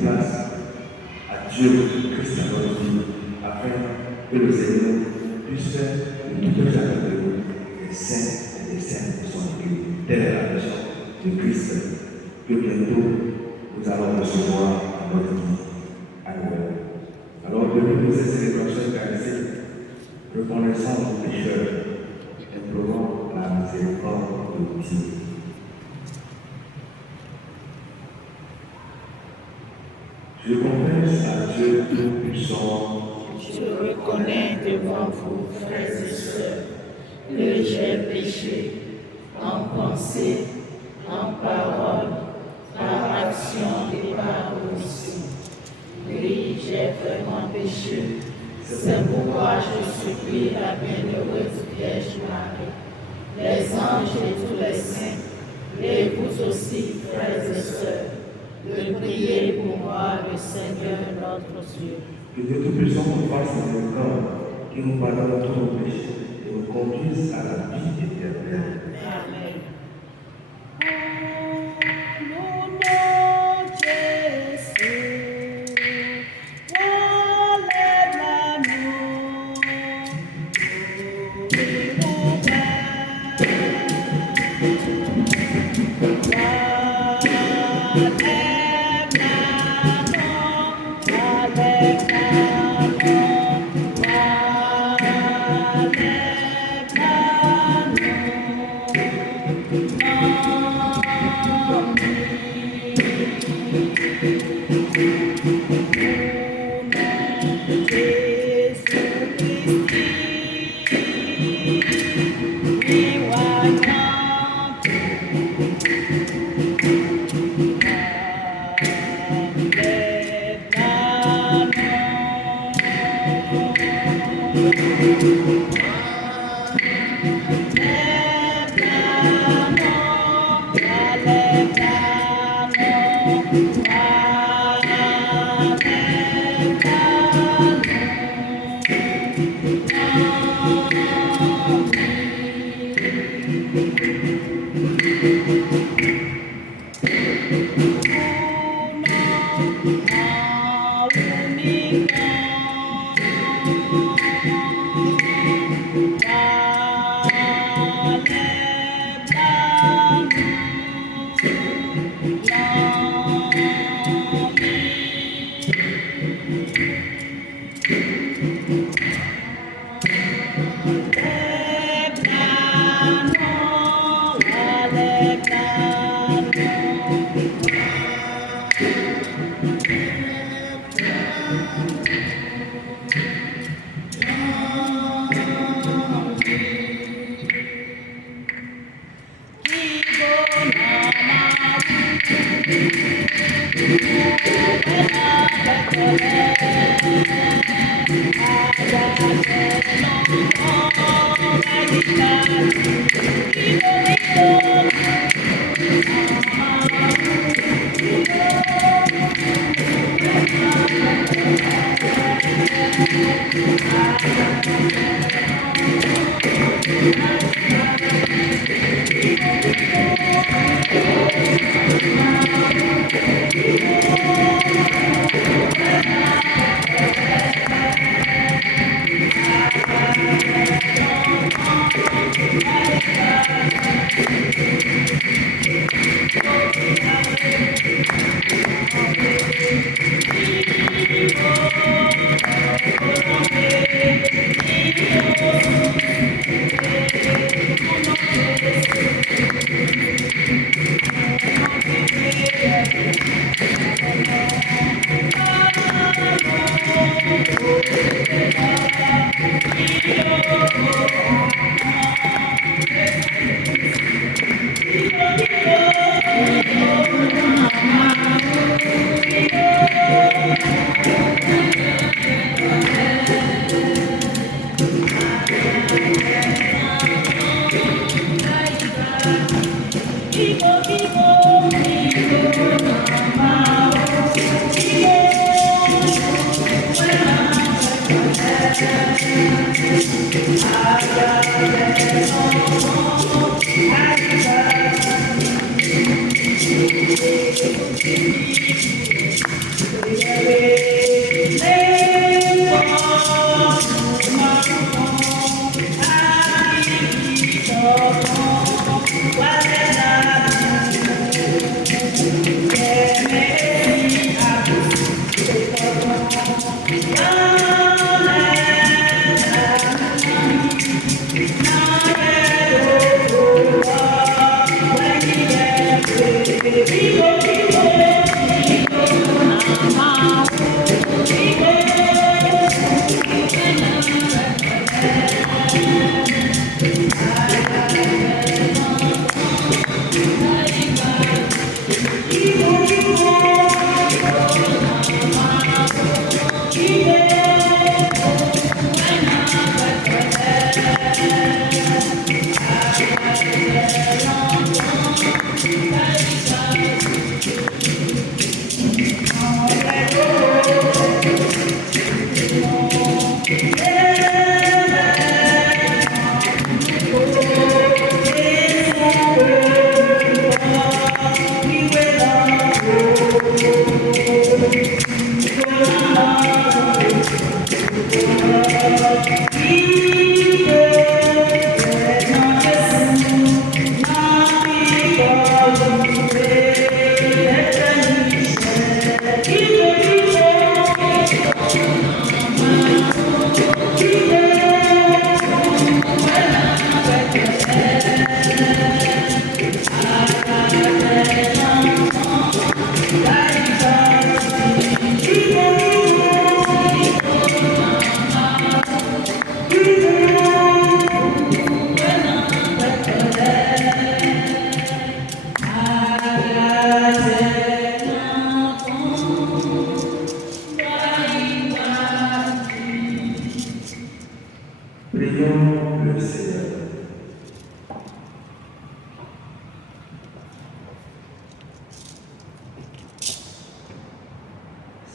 place à Dieu, Christ dans notre vie, afin que le Seigneur puisse faire de tout chacun de nous des saints et des saints de son Église. Telle est la mission de Christ que bientôt nous allons recevoir dans notre vie annuelle. Alors, devant cette célébration eucharistique, reconnaissant nos pécheurs, implorons la miséricorde de Dieu. Je confesse à Dieu Tout-Puissant. Je reconnais devant vous, frères et sœurs, que j'ai péché en pensée, en parole, par action et par omission. Oui, j'ai vraiment péché. C'est pourquoi je supplie la bienheureuse Vierge Marie, les anges et tous les saints, et vous aussi, frères et sœurs, de prier pour moi, le Seigneur notre Dieu. Que Dieu Tout-Puissant nous fasse miséricorde, qui nous pardonne tous nos péchés et nous conduise à la vie éternelle. Amen.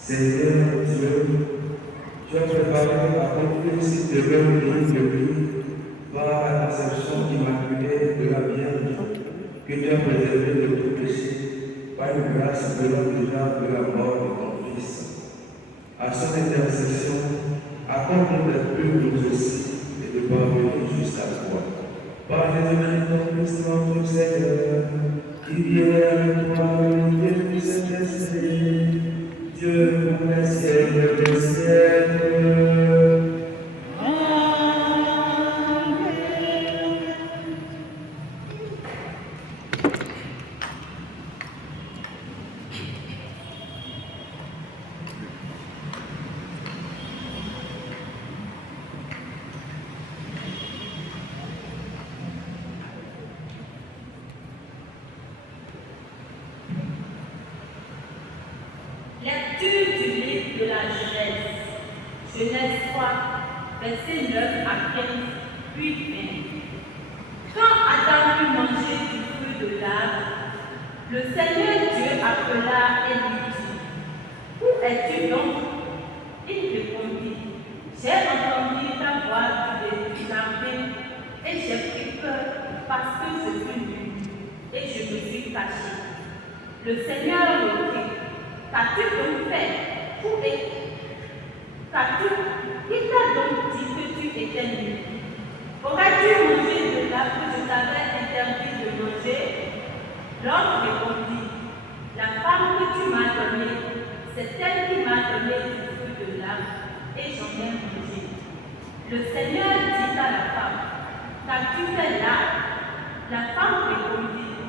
Seigneur Dieu, tu as préparé à ton Fils de revenir de vie par la conception immaculée de la Vierge que tu as préservé de tout péché par une grâce venant déjà de la mort de ton Fils. À son intercession, accorde-nous d'être plus aussi et de parvenir jusqu'à toi. Par Jésus-Christ, ton Fils, notre Seigneur, qui vient avec toi, l'unité du Saint-Esprit, Dieu pour les siècles des siècles. Lecture du livre de la Genèse. Genèse 3, versets 9 à 15, puis 20. Quand Adam eut mangé du fruit de l'arbre, le Seigneur Dieu appela et lui dit: Où es-tu donc? Il répondit: J'ai entendu ta voix du jardin et j'ai pris peur parce que je suis nu et je me suis caché. Le Seigneur me dit: Qu'as-tu donc fait? Où qu'as-tu? Qui t'a donc dit que tu étais nu? Aurais-tu mangé de l'arbre que je t'avais interdit de manger? L'homme répondit: La femme que tu m'as donnée, c'est elle qui m'a donné du fruit de l'arbre, et j'en ai mangé. Le Seigneur dit à la femme: Qu'as-tu fait là? La femme répondit: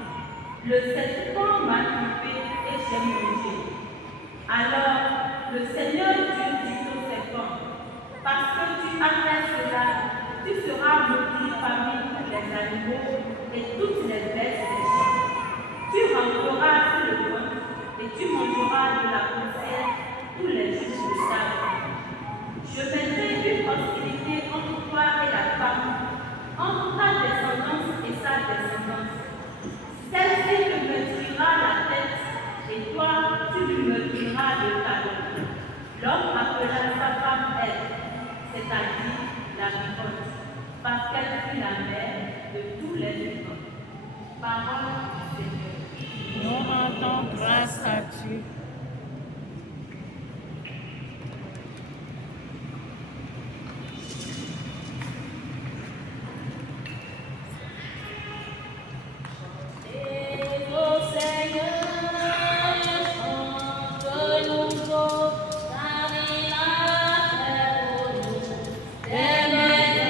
Le serpent m'a coupé et j'ai mangé. Alors le Seigneur Dieu dit au serpent: Parce que tu as fait cela, tu seras maudit parmi tous les animaux et toutes les bêtes des champs. Tu ramperas sur le ventre et tu mangeras de la poussière tous les jours de ta vie. Je mettrai une hostilité entre toi et la femme, entre ta descendance et sa descendance. Celle-ci te meurtrira la tête, et toi, tu lui meurtriras le talon. L'homme appela sa femme Ève, c'est-à-dire la vivante, parce qu'elle fut la mère de tous les vivants. Parole du Seigneur. Nous rendons grâce à Dieu. Merveilleux,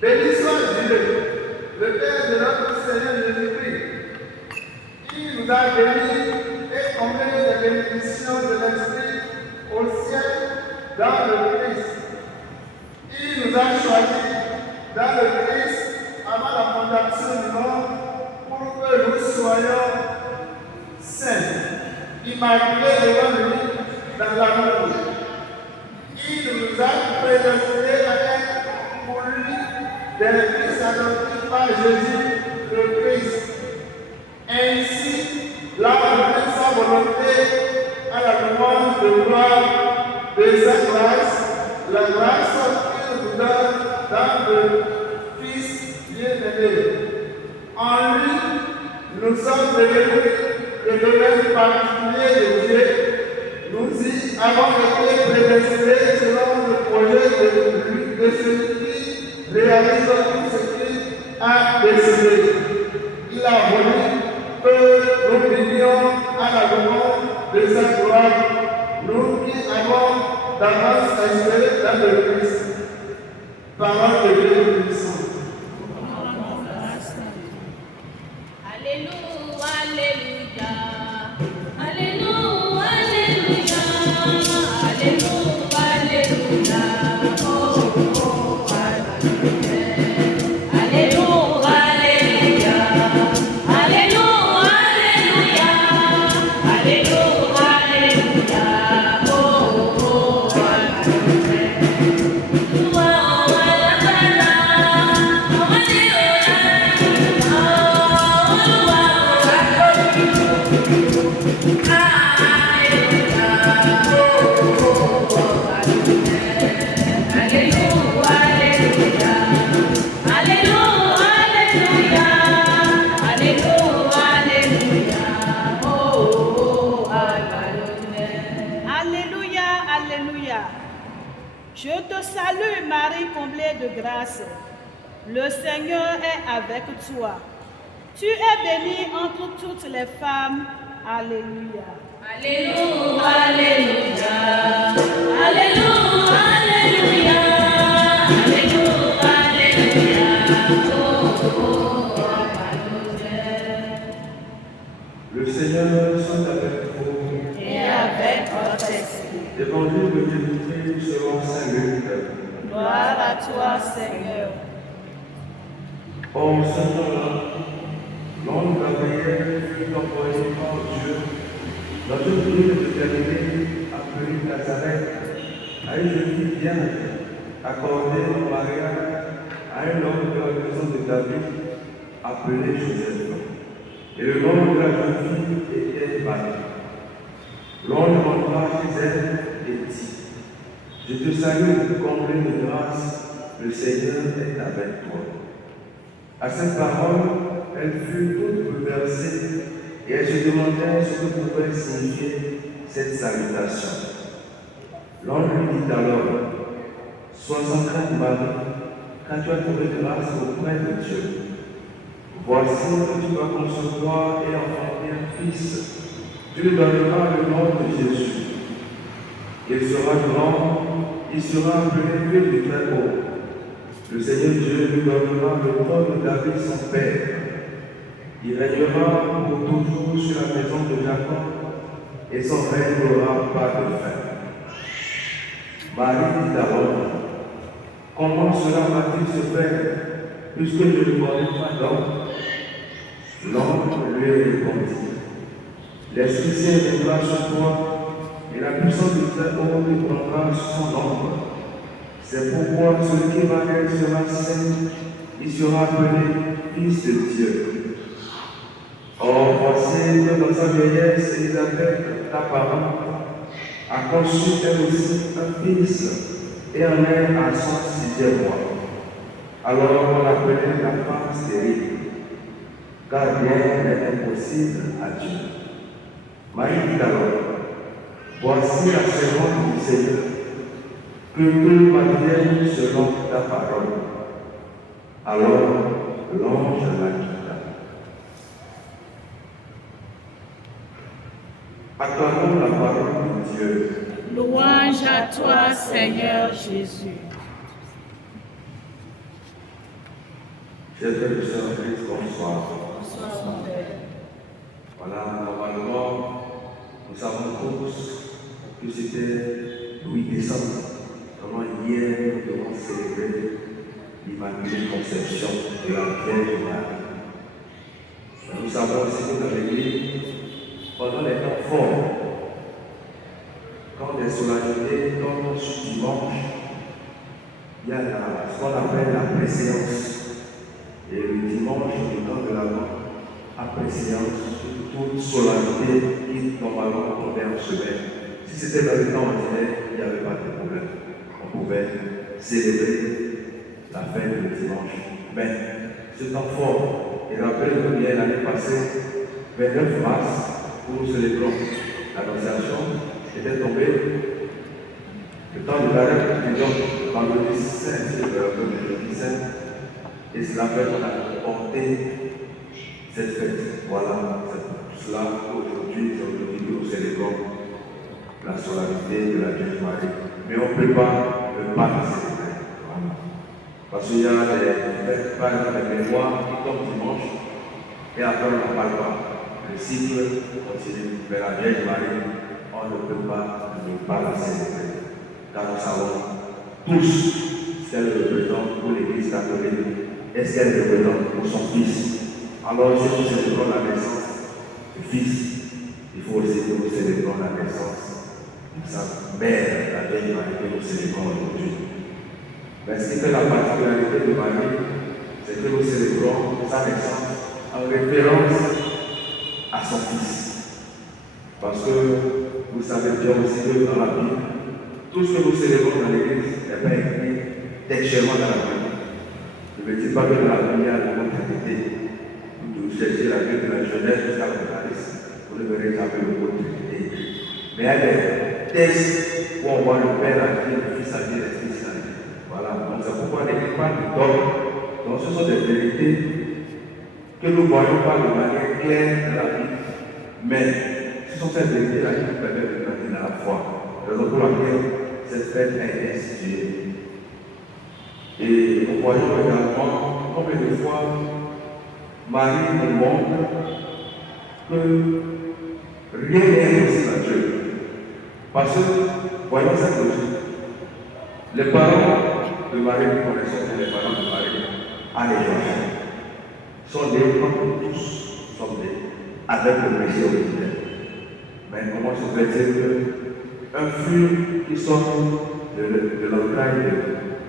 Béni soit Dieu, le Père de notre Seigneur Jésus-Christ. Il nous a bénis et comblés des bénédictions de l'Esprit au ciel dans le Christ. Il nous a choisis dans le Christ avant la fondation du monde pour que nous soyons saints, immaculés devant lui dans l'amour. Il nous a prédestinés à être pour lui des fils adoptés par Jésus le Christ. Ainsi, là où sa volonté à la louange de gloire de sa grâce, la grâce qu'il nous donne dans le Fils bien-aimé. En lui, nous sommes devenus le domaine particulier de Dieu. Nous y avons été prédestinés selon le projet de celui qui réalise tout ce qu'il a décidé. Il a voulu que nous venions à la demande de sa gloire, nous qui avons d'avance espéré dans le Christ. Parole de Dieu puissant. Alléluia, Alléluia, Alléluia, Alléluia, Alléluia, Alléluia, oh, oh, Alléluia, Alléluia, Alléluia, Alléluia, Alléluia, Alléluia, oh, oh, Alléluia. Je te salue, Marie, comblée de grâce. Le Seigneur est avec toi. Tu es bénie entre toutes les femmes. Alléluia. Alléluia, Alléluia, Alléluia, Alléluia, Alléluia, Alléluia, oh, oh, Alléluia. Le Seigneur soit avec vous. Et avec votre esprit. Évangile de Jésus-Christ selon saint Luc. Gloire à toi, Seigneur. En ce temps-là, l'ange Gabriel fut envoyé par Dieu dans une ville de Galilée appelée Nazareth, à une jeune fille vierge, accordée en mariage à un homme de la maison de David, appelé Joseph. Et le nom de la jeune fille était Marie. L'ange entra chez elle et dit: Je te salue, comblée de grâce, le Seigneur est avec toi. À cette parole, elle fut toute bouleversée et elle se demandait ce que pouvait signifier cette salutation. L'ange lui dit alors: Sois sans crainte, Marie, car tu as trouvé grâce auprès de Dieu. Voici que tu vas concevoir et enfanter un fils. Tu lui donneras le nom de Jésus. Il sera grand, il sera appelé Fils du Très-Haut. Le Seigneur Dieu lui donnera le trône de David son père. Il régnera pour toujours sur la maison de Jacob, et son règne n'aura pas de fin. Marie dit alors: Comment cela va-t-il se faire, puisque je ne connais pas d'homme? L'ange lui répondit: L'Esprit Saint viendra sur toi, et la puissance du Très-Haut lui prendra son ombre. C'est pourquoi celui qui va naître sera saint, il sera appelé Fils de Dieu. Or, voici que dans sa vieillesse, Élisabeth, ta parente, a conçu elle aussi un fils, et en est à son 6e mois. Alors on l'appelait la femme stérile, car rien n'est impossible à Dieu. Marie dit alors: Voici la servante du Seigneur, que tout m'advienne selon ta parole. Alors l'ange la quitta. Acclamons la parole de Dieu. Louange à toi, Seigneur Jésus. Chers frères et sœurs en Christ, bonsoir. Bonsoir, mon Père. Voilà, normalement, nous savons tous que c'était le 8 décembre. Vraiment, hier, nous devons célébrer l'Immaculée Conception de la Vierge Marie. Nous savons aussi que dans l'Église, pendant les temps forts, quand les solennités, comme ce dimanche, il y a ce qu'on appelle la préséance. Et le dimanche, du temps de l'Avent, après séance, toute solennité qui normalement tombait en semaine. Si c'était dans le temps ordinaire, il n'y avait pas de problème. On pouvait célébrer la fête le dimanche. Mais ce temps fort, et rappelez-vous bien l'année passée, 29 mars, où nous célébrons l'Annonciation, était tombé le temps de l'arrêt du jour, vendredi 5, c'est le jeudi 5. Et cela fait qu'on a porté cette fête. Voilà, c'est pour cela qu'aujourd'hui, nous célébrons la solennité de la Vierge Marie. Mais on ne peut pas ne pas la célébrer. Voilà. Parce qu'il y a des fêtes, par exemple, les mémoires qui tombent dimanche, et après on n'en parle pas. Le cycle continue. Mais la Vierge Marie, on ne peut pas ne pas la célébrer. Car nous savons tous ce qu'elle représente pour l'Église catholique. Est-ce qu'elle représente pour son fils? Alors, si nous célébrons la naissance du fils, il faut aussi que nous célébrons la naissance de sa mère, la Vierge Marie, que nous célébrons aujourd'hui. Mais ce qui fait la particularité de Marie, c'est que nous célébrons sa naissance en référence à son fils. Parce que vous savez bien aussi que dans la Bible, tout ce que nous célébrons dans l'Église n'est pas écrit textuellement dans la Bible. Ne me dites pas que dans la Bible, il y a le mot Trinité. Vous cherchez la Bible de la Genèse jusqu'à l'Apocalypse, vous ne verrez jamais le mot Trinité. Mais il y a des textes où on voit le Père agir, le Fils agir, l'Esprit agir. Voilà, donc c'est pourquoi on n'écrit pas de dogme. Donc ce sont des vérités que nous ne voyons pas de manière claire dans la Bible. Mais ce sont ces vérités-là qui nous permettent de grandir dans la foi. Raison pour laquelle cette fête a été instituée. Et nous voyons également combien de fois Marie nous montre que rien n'est impossible à Dieu. Parce que, voyons cette logique. Les parents de Marie, nous connaissons les parents de Marie, Anne et Joseph, sont nés comme nous tous sommes nés, avec le péché originel. Mais comment se fait-il qu'un fruit qui sort de l'entraille de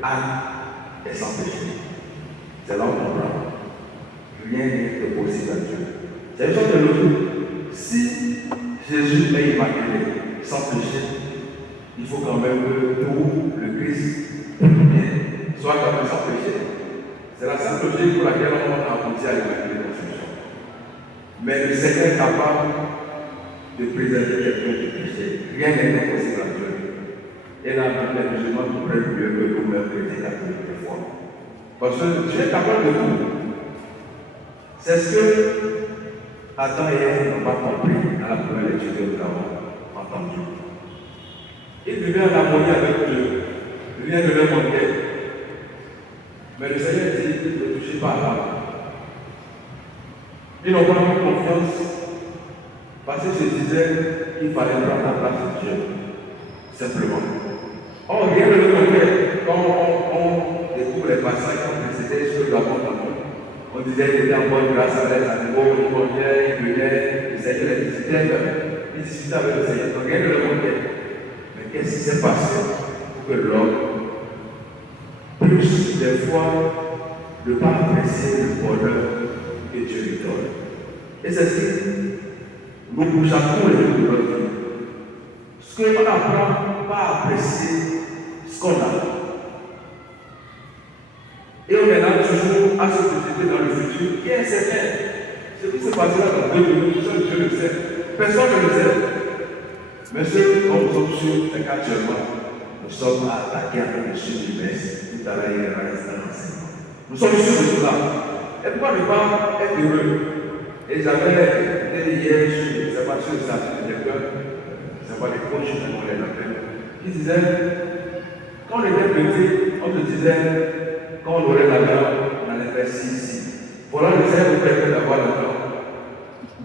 Anne et sans péché? C'est là où on comprend. Rien n'est possible à Dieu. C'est une sorte de logique. Si Jésus est immaculé, sans péché, il faut quand même que tout le Christ soit quand même sans péché. C'est la seule logique pour laquelle on a abouti à l'immaculée conception. Mais le Seigneur est capable de préserver quelqu'un du péché. Rien n'est impossible à Dieu. Et là, les musulmans nous prennent mieux que nous-mêmes chrétiens catholiques des fois. Parce que Dieu est capable de tout. C'est ce que Adam et Ève n'ont pas compris dans la première lecture que nous avons entendue. Ils vivaient en harmonie avec Dieu. Rien ne leur manquait. Mais le Seigneur dit, ne touchez pas à l'âme. Ils n'ont pas eu confiance parce qu'ils se disaient qu'il fallait prendre la place de Dieu. Simplement. Or, rien ne leur manquait. Quand on découvre les passages qui ont précédé ce que nous avons entendu, on disait qu'il était en bonne grâce avec les animaux, il mangeait, il venait, le Seigneur les visitait, il discutait avec le Seigneur. Donc rien ne leur manquait. Mais qu'est-ce qui s'est passé pour que l'homme, plus des fois, ne pas apprécier le bonheur que Dieu lui donne? Et c'est ce qui nous pousse à tous les jours de notre vie. Ce qu'on apprend pas à apprécier ce qu'on a. Et on est là toujours à se projeter dans le futur qui est incertain. Ce qui se passera dans 2 minutes, seul Dieu le sait. Personne ne le sait. Mais ce dont nous sommes sûrs, c'est qu'actuellement, nous sommes attaqués avec le sud du Metz. Tout à l'heure, il y aura un enseignement. Nous sommes sûrs de cela. Et pourquoi ne pas être heureux? Et j'avais été hier, je ne sais pas sur le statut de quelqu'un, c'est pas des coachs, on les appelle, qui disait, quand on était petit, on te disait, quand on aurait la main, on allait faire ci.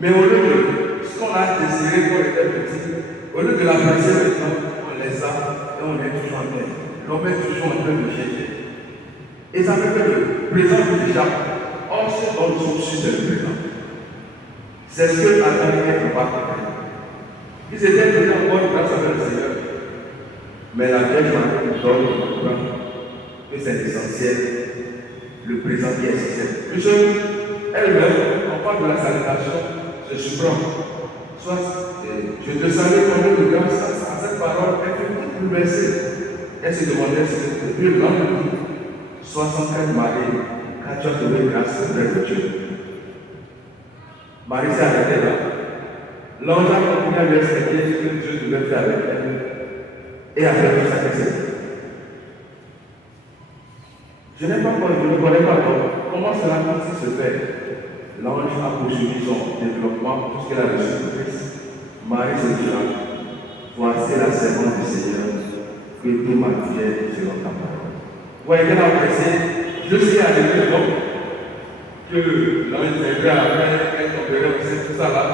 Mais au lieu de ce qu'on a désiré quand on était petit, au lieu de l'apprécier maintenant, on les a et on est toujours en train. L'homme est toujours en train de jeter. Et ça fait que le présent déjà, or ce dont nous sommes sûrs, c'est le présent. C'est ce que Adam et Ève n'ont pas compris. Ils étaient déjà encore grâce à le Seigneur. Mais la Vierge Marie nous donne de comprendre que c'est essentiel, le présent qui est essentiel. Puisque elle-même, on parle de la salutation, je surprends. Soit je te salue comme de grâce à cette parole, elle fait tout bouleverser. Elle se demandait si depuis le lendemain, 64 Marie, quand tu as trouvé grâce auprès de Dieu. Marie s'est arrêtée là. L'ange a continué à lui expliquer ce que Dieu devait faire avec elle. Et après tout ça, qu'est-ce que c'est? Je ne connais pas comment cela se fait. L'ange a poursuivi son développement, tout ce qu'elle a reçu de Christ. Marie se dira, voici la servante du Seigneur, que tout m'advienne selon ta parole. Vous voyez qu'elle a apprécié, je suis arrivé donc, que l'ange viendrait après, elle tomberait aussi, tout ça là.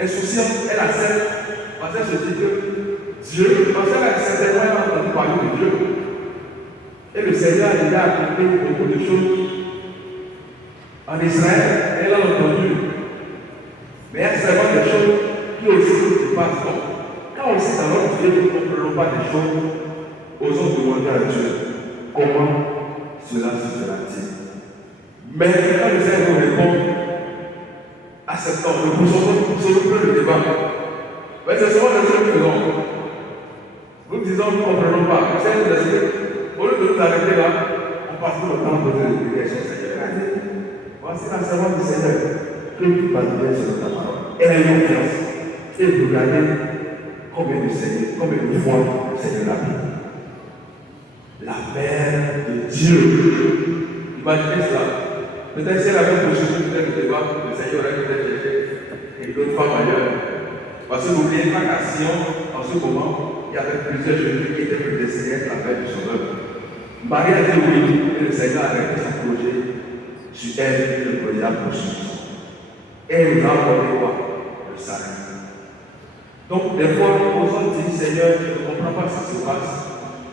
Insouciante, elle accepte, parce qu'elle se dit que Dieu, parce qu'elle a certainement entendu parler de Dieu. Et le Seigneur a déjà accompli beaucoup de choses. En Israël, elle a entendu. Mais il y a seulement des choses qui aussi se passent. Donc, quand aussi dans notre Dieu, nous ne comprenons pas des choses, osons demander à Dieu comment cela se fera-t-il. Mais quand le Seigneur nous répond, acceptons, nous poussons peu le débat. Mais c'est souvent des choses que nous faisons. Nous disons, nous ne comprenons pas. Le Seigneur nous explique. Au lieu de nous arrêter là, on passe tout le temps à poser des questions au Seigneur. Voici la servante du Seigneur, que tout va bien sur ta parole. Elle a une confiance. Et vous regardez combien de fois le Seigneur l'a dit. La mère de Dieu. Imaginez cela. Peut-être si elle avait poursuivi le débat, le Seigneur aurait peut-être cherché une autre femme ailleurs. Parce que n'oubliez pas qu'à Sion, en ce moment, il y avait plusieurs jeunes filles qui étaient prédestinées à être la mère du Sauveur. Marie a dit oui, et le Seigneur a arrêté son projet sur elle, et le projet a poursuivi. Et elle nous a accordé quoi? Le salut. Donc, des fois, nous osons dire, Seigneur, je ne comprends pas ce qui se passe.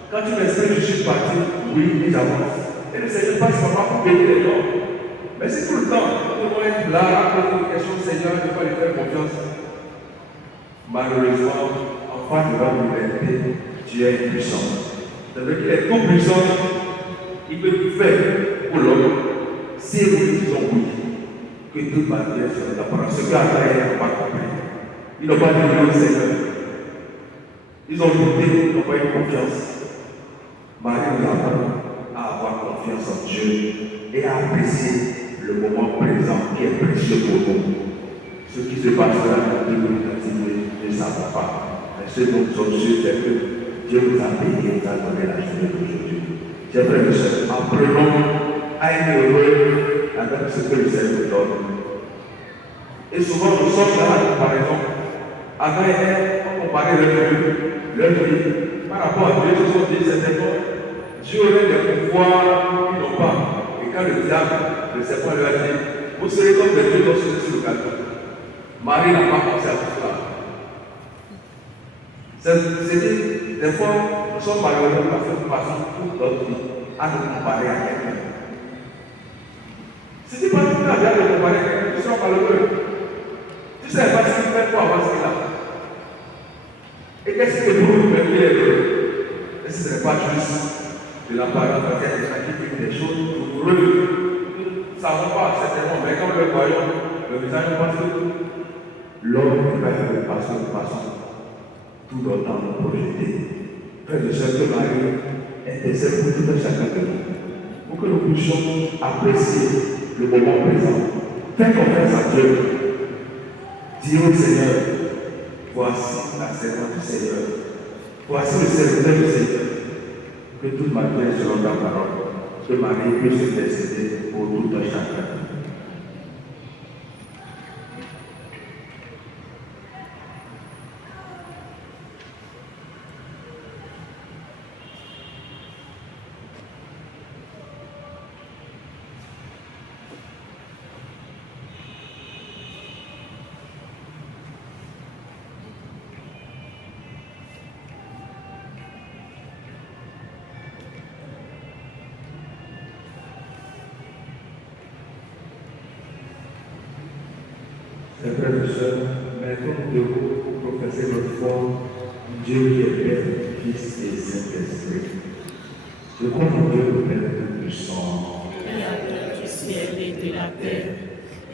Quand tu m'expliques, je suis parti, oui, et j'avance. Et le Seigneur passe par moi pour bénir les gens. Mais c'est tout le temps, nous devons être là, à poser des questions, Seigneur, ne pas lui faire confiance. Malheureusement, en face de notre liberté, Dieu est puissant. C'est-à-dire qu'il est tout puissant, il peut tout faire pour l'homme. Si nous disons oui, que tout va bien sur la parole, ce qu'Adam n'a pas compris. Ils n'ont pas dit au Seigneur. Ils ont douté, ils n'ont pas eu confiance. Marie nous apprend à avoir confiance en Dieu et à apprécier le moment présent qui est précieux pour nous. Ce qui se passera dans 2021, ne savons pas. Mais ce dont nous sommes sûrs, c'est que Dieu nous a béni et nous a donné la journée d'aujourd'hui. Chers frères et sœurs, apprenons à être heureux avec ce que le Seigneur nous donne. Et souvent, nous sommes dans la comparaison. Avant et Ève, on comparait leur vie par rapport à Dieu. Ils se sont dit, certainement, Dieu aurait des pouvoirs qu'ils n'ont pas. Et quand le diable, le serpent lui a dit, vous serez comme des dieux lorsque vous êtes sur le gâteau. Marie n'a pas pensé à tout cela. C'est-à-dire, des fois, nous sommes malheureux parce que nous passons toute notre vie à nous comparer à quelqu'un. Si tu passes toute ta vie à te comparer à quelqu'un, tu seras malheureux. Tu ne sais pas ce qu'il fait pour avoir ce qu'il a. Et qu'est-ce que vous même est heureux? Et ce n'est pas juste de la parole de quelqu'un qui fait des choses douloureuses. Nous ne savons pas certainement, mais quand nous le voyons, le visage nous passe tout. L'homme est fait parce que nous passons tout notre temps nous projeter. Frères et sœurs, que Marie intercède pour tout un chacun de nous. Pour que nous puissions apprécier le moment présent. Faire confiance à Dieu. Dire au Seigneur, voici la servante du Seigneur. Voici le serviteur du Seigneur. Que toute ma vie selon ta parole. Que Marie puisse intercéder pour tout un chacun. Mes frères et sœurs, mettons debout pour professer notre foi en Dieu qui est Père, Fils et Saint-Esprit. Je crois en Dieu le Père Tout-Puissant, Créateur du ciel et de la terre,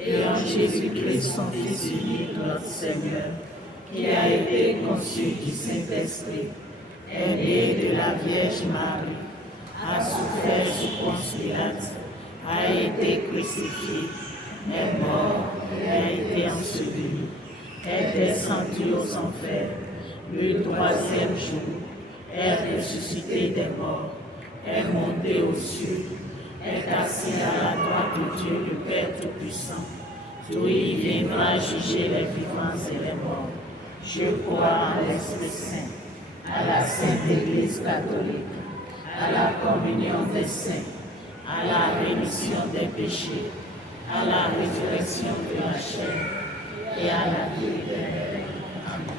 et en Jésus-Christ, son Fils unique, notre Seigneur, qui a été conçu du Saint-Esprit, est né de la Vierge Marie, a souffert sous Ponce Pilate, a été crucifié, est mort et a été enseveli, est descendu aux enfers, le troisième jour, est ressuscité des morts, est monté aux cieux, est assis à la droite de Dieu le Père Tout-Puissant, d'où il viendra juger les vivants et les morts. Je crois en l'Esprit Saint, à la Sainte Église catholique, à la communion des saints, à la rémission des péchés, à la résurrection de la chair et à la vie éternelle. Amen.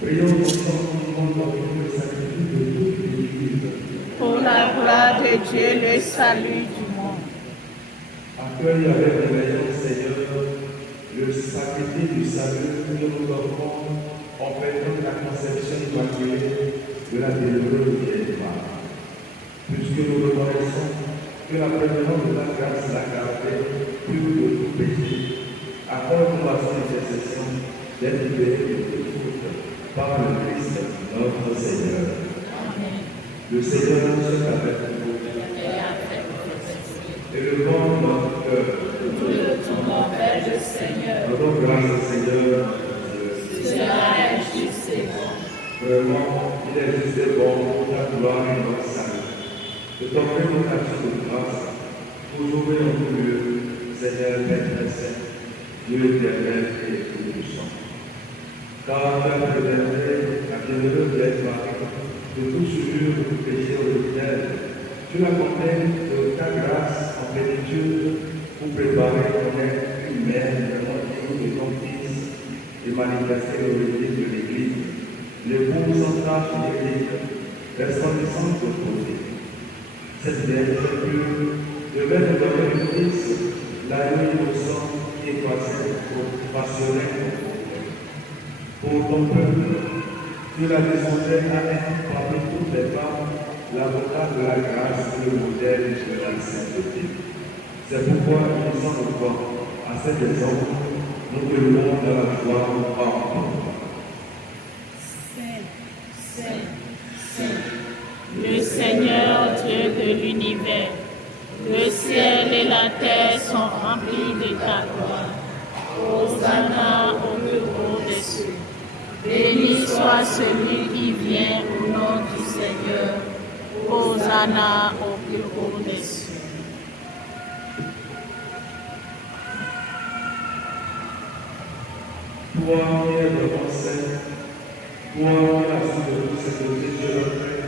Prions pour le sacrifice de toute l'Église. Pour la gloire de Dieu, le salut du monde. Accueille avec bienveillance, Seigneur, le sacrifice du salut que nous offrons en fêtant la conception immaculée de la bienheureuse Vierge Marie. Puisque nous reconnaissons que la prévenance de la grâce l'a gardée plus de tout péché, accorde-nous à son intercession d'être libérés de toute faute par le Christ notre Seigneur. Amen. Le Seigneur soit avec vous. Et le vent de notre cœur. Tout le tournant vers le Seigneur. Rendons grâce au Seigneur. Cela est juste et bon. Vraiment, il est juste et bon, ta gloire et notre salut. De t'offrir notre action de grâce pour trouver en tout lieu, Seigneur Père très saint, Dieu éternel et tout-puissant. Car tu as préservé la bienheureuse Vierge Marie de tout souillure, de tout péché originel. Tu la condamnes de ta grâce en plénitude pour préparer ton être humaine vraiment digne de ton Fils et manifester l'origine de l'Église, l'épouse sans tâche et élite, resplendissante de beauté. Cette dernière devait nous donner le Christ, la nuit innocente qui est passionnelle pour ton peuple. Tu l'as descendu à être parmi toutes les femmes, l'avocat de la grâce et le modèle de la sainteté. C'est pourquoi nous sommes encore à cet exemple, nous te louons dans la joie en toi. Saint, Saint, Saint, le Seigneur Dieu de l'univers, le ciel et la terre sont remplis de ta gloire. Hosanna au plus haut des cieux. Béni soit celui qui vient au nom du Seigneur. Hosanna au plus haut des cieux. Toi qui es vraiment saint, toi qui as su de nous cette Dieu de la paix,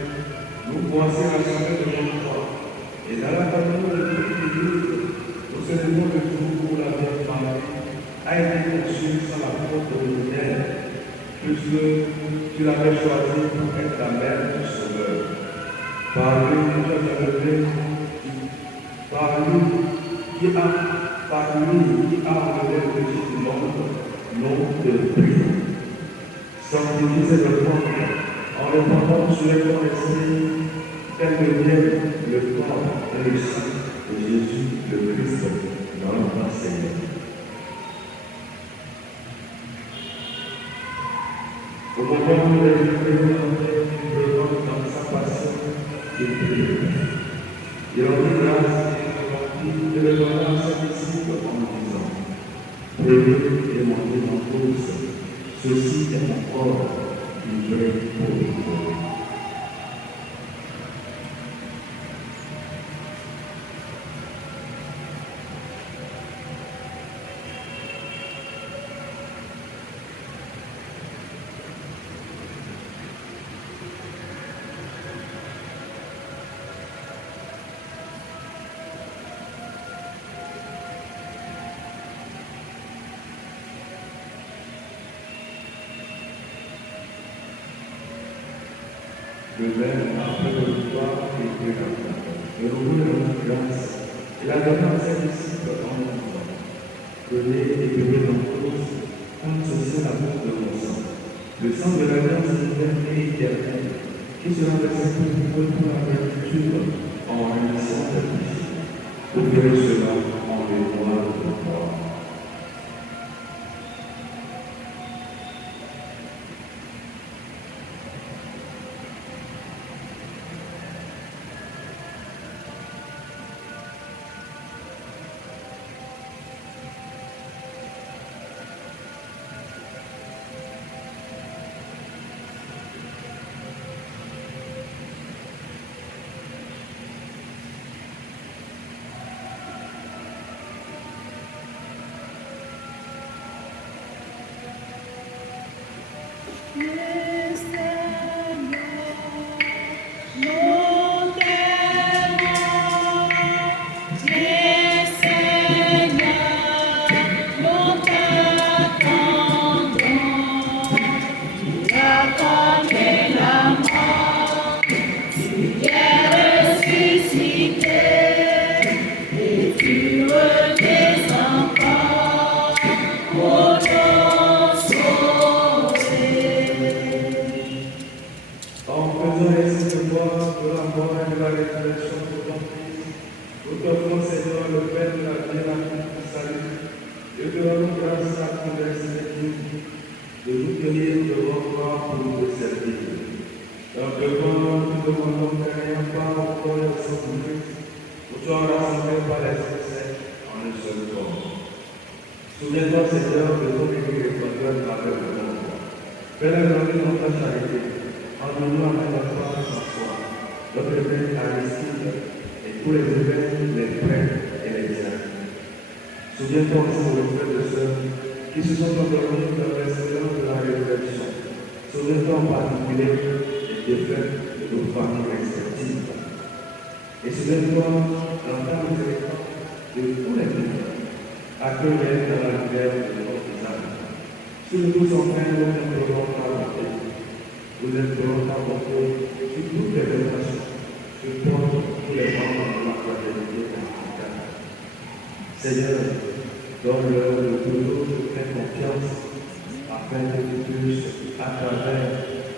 nous voici rassemblés devant toi. Et dans la famille de l'Église, nous célébrons le jour où la Vierge Marie a été conçue sans la faute de lumière, puisque tu l'avais choisie pour être la mère du Sauveur. Par lui, tu as relevé, par lui qui a enlevé le péché du monde, non de prière. Sanctifie cette forme en répandant sur les corps esprit qu'elle devienne le corps et le sang de Jésus le Christ, notre Seigneur. Au moment où les Juifs entraient dans sa passion, il prit. Il rendit grâce et le donna à ses disciples en disant: prenez et mangez en tous, ceci est mon corps livré pour vous. Le Verbe après le pouvoir et Dieu le roule de la grâce, il a donné à ses disciples en disant: prenez et buvez dans tous, comme ceci est la bouche de mon sang, le sang de l'alliance nouvelle et éternelle, qui sera versé pour la vertu en rémission des péchés. Vous verrez cela en mémoire de moi. Souviens-toi, Seigneur, de ton église étoile avec le monde. Fais-la grandir dans ta charité, en nous avec la foi sans foi, notre évêque Aristide et tous les évêques, les prêtres et les diacres. Souviens-toi aussi de nos frères et sœurs qui se sont endormis dans l'espérance de la résurrection. Souviens-toi en particulier des défaites de nos familles respectives. Et souviens-toi dans ta miséricorde de tous les pécheurs. Accueillez dans la lumière de notre âme. Si nous tous en train, nous implorons ta bonté. Nous implorons ta bonté sur toutes les relations, sur tous les gens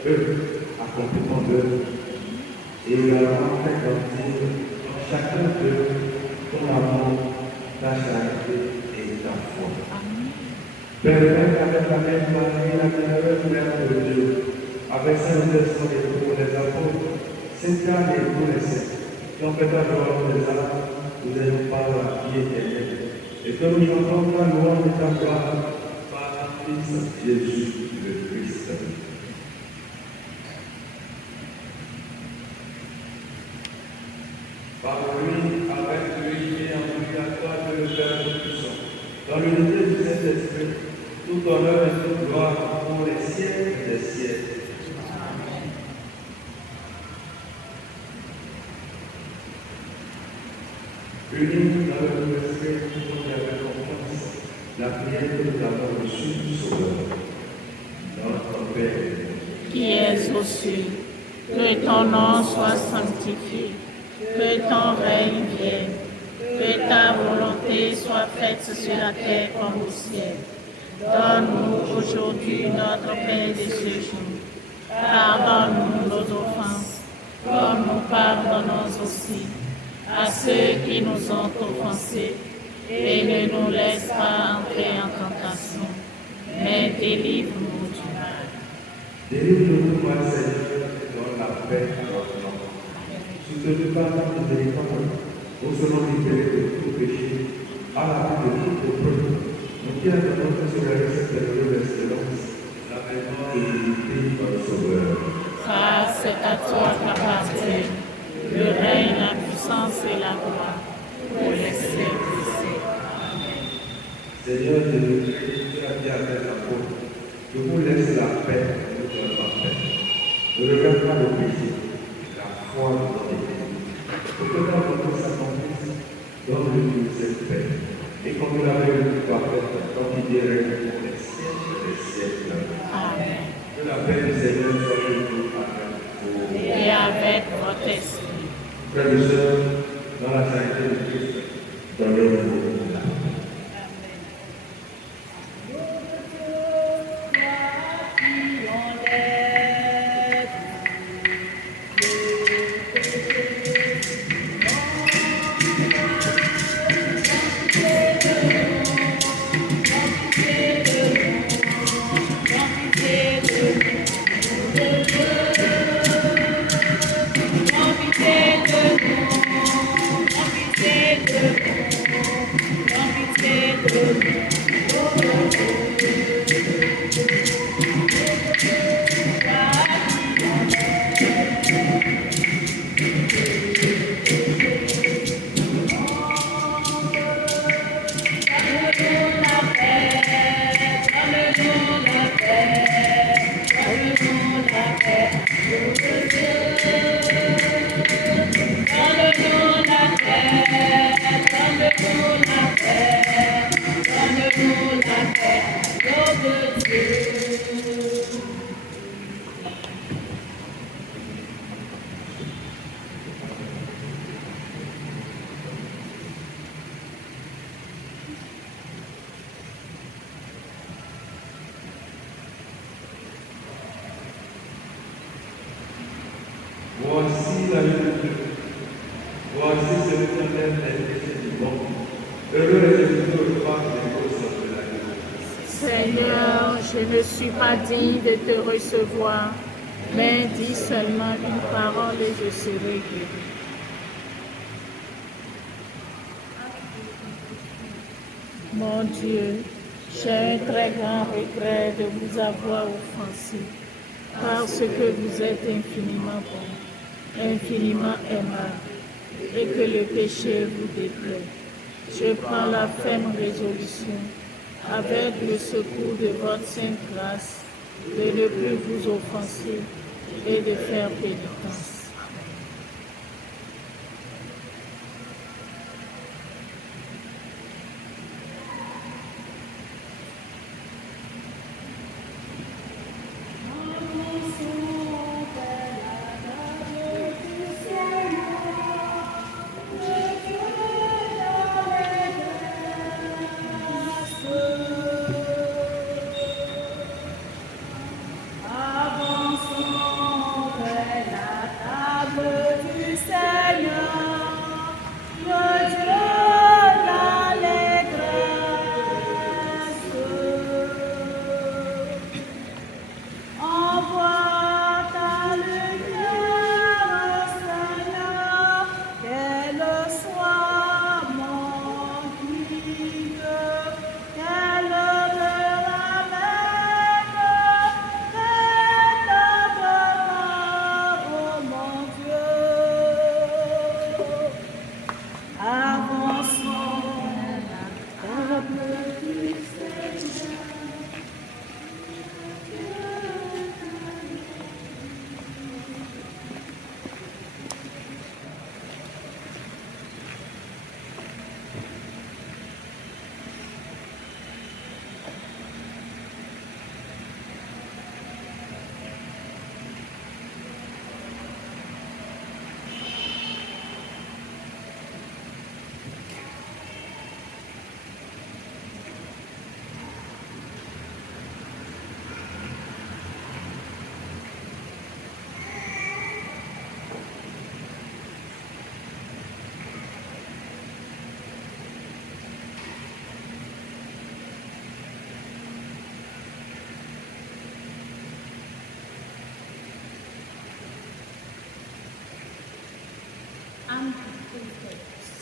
eux, accomplissement d'eux, et également fait grandir en chacun d'eux ton amour, ta charité et ta foi. Permets avec la même Marie, la bienheureuse Mère de Dieu, avec Saint-Esprit et pour les apôtres, Saint-Anne et pour les saints, qui ont fait la gloire des âmes, nous allons par la vie éternelle, et que nous entendons la louange de ta gloire par ton Fils Jésus le Christ. Par lui, avec lui et en obligatoire de le Père Tout-Puissant, dans l'unité du Saint-Esprit, tout honneur et toute gloire pour les siècles des siècles. Unis dans le respect et avec confiance, la prière que nous avons reçue du Sauveur. Notre Père, qui es aux cieux, que ton nom soit sanctifié, que ton règne vienne, que ta volonté soit faite sur la terre comme au ciel. Donne-nous aujourd'hui notre pain de ce jour. Pardonne-nous nos offenses, comme nous pardonnons aussi à ceux qui nous ont offensés. Et ne nous laisse pas entrer en tentation, mais délivre-nous du mal. délivre-nous, toi, Seigneur, dans la paix à notre nom. Soutenu par ta miséricorde, nous serons libérés de tout péché, à la vie de tout peuple. Nous qui attendons sur cette période d'espérance, l'avènement et l'unité par le Sauveur. Car c'est à toi qu'appartient le règne, la puissance et la gloire pour les siècles des siècles. Amen. Seigneur Jésus-Christ, tu as dit avec l'apôtre, je vous laisse la paix, je vous donne la paix. Ne regarde pas le péché, la foi de ton Église. Pour que dans votre s'accomplisse, donne-lui cette paix. Et comme il avait eu du parfait, comme il dirait pour les siècles des siècles. Amen. Que la paix du Seigneur soit avec vous, avec vous. Et avec votre esprit. Frères et sœurs, dans la charité de Christ, donnez-vous la paix. Voici la vie de Dieu. Voici ce qui enlève les péchés du monde. Heureux les étudiants au pas des causes de la vie. Seigneur, je ne suis pas digne de te recevoir, mais dis seulement une parole et je serai guéri. Mon Dieu, j'ai un très grand regret de vous avoir offensé, parce que vous êtes infiniment bon, infiniment aimable, et que le péché vous déplaît. Je prends la ferme résolution, avec le secours de votre sainte grâce, de ne plus vous offenser et de faire pénitence. Avant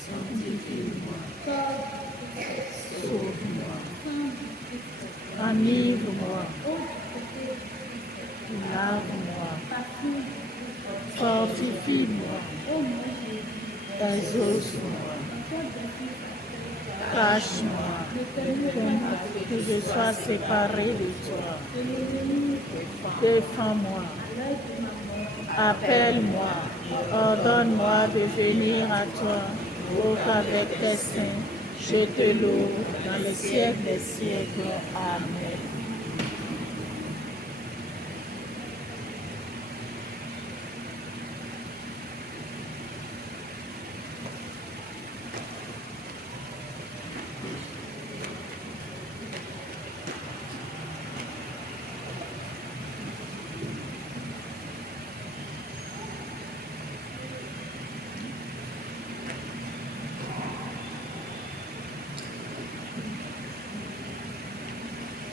Sanctifie-moi. Sauve-moi. Enivre-moi. Lave-moi. Fortifie-moi. Exauce-moi. Cache-moi. Que je sois séparé de toi. Défends-moi. Appelle-moi. Ordonne-moi de venir à toi. Oh, qu'avec tes saints, je te loue dans le siècle des siècles. Amen.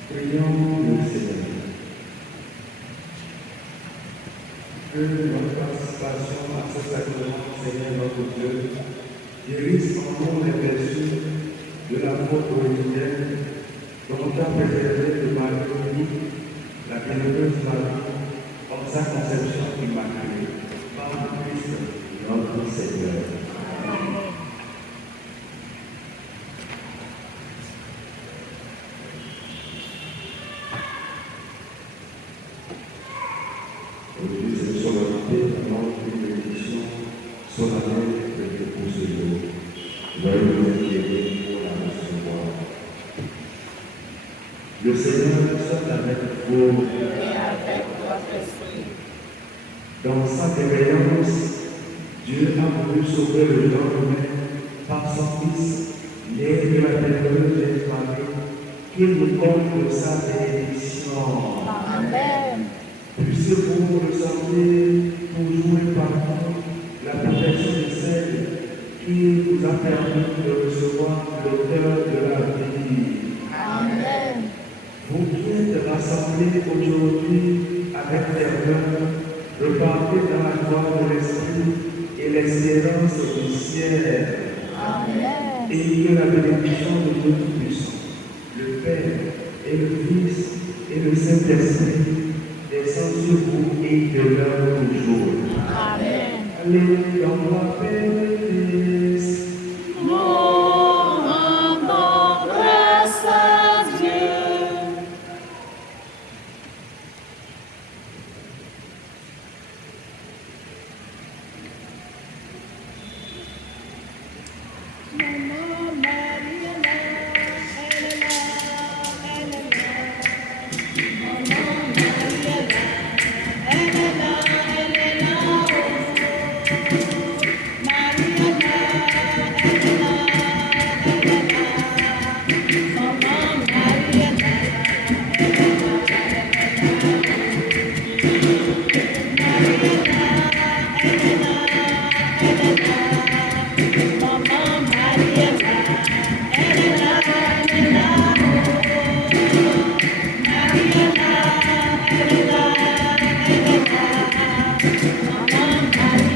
Prions le Seigneur. Que notre participation à ce sacrement, Seigneur notre Dieu, guérisse en nous les blessures de la faute originelle dont tu as préservé de Marie, la bienheureuse Marie, en sa conception immaculée, par le Christ notre Seigneur. Aujourd'hui, c'est une solennité, vraiment une bénédiction solennelle de pour ce jour. Veuillez vous incliner pour la recevoir. Le Seigneur soit avec vous. Et avec votre esprit. Dans sa bienveillance, Dieu a voulu sauver le genre humain par son Fils, né de la bienheureuse Marie, qui nous compte de sa bénédiction. Amen. Puissiez-vous ressentir toujours et partout la protection de celle qui vous a permis de recevoir le cœur de la vie. Amen. Vous qui êtes rassemblés aujourd'hui avec ferveur, repartez dans la gloire de l'Esprit et l'espérance du ciel. Amen. Et que la bénédiction de Dieu Tout-Puissant, le Père et le Fils et le Saint-Esprit, descend sur vous et demeure toujours. Amen. Allez dans la paix de Christ. Nous rendons grâce à Dieu. Maman Marie est là, elle est là, elle est là. Maman Marie est là, elle est là, elle est là. Marie est là, elle est là, elle est là. Maman Marie est là, elle est là, Marie est là, elle est là, elle est là. Maman Marie est là, elle est là, elle est là. Marie est là, elle est là, elle est là. Maman Marie est là, elle est là, Maman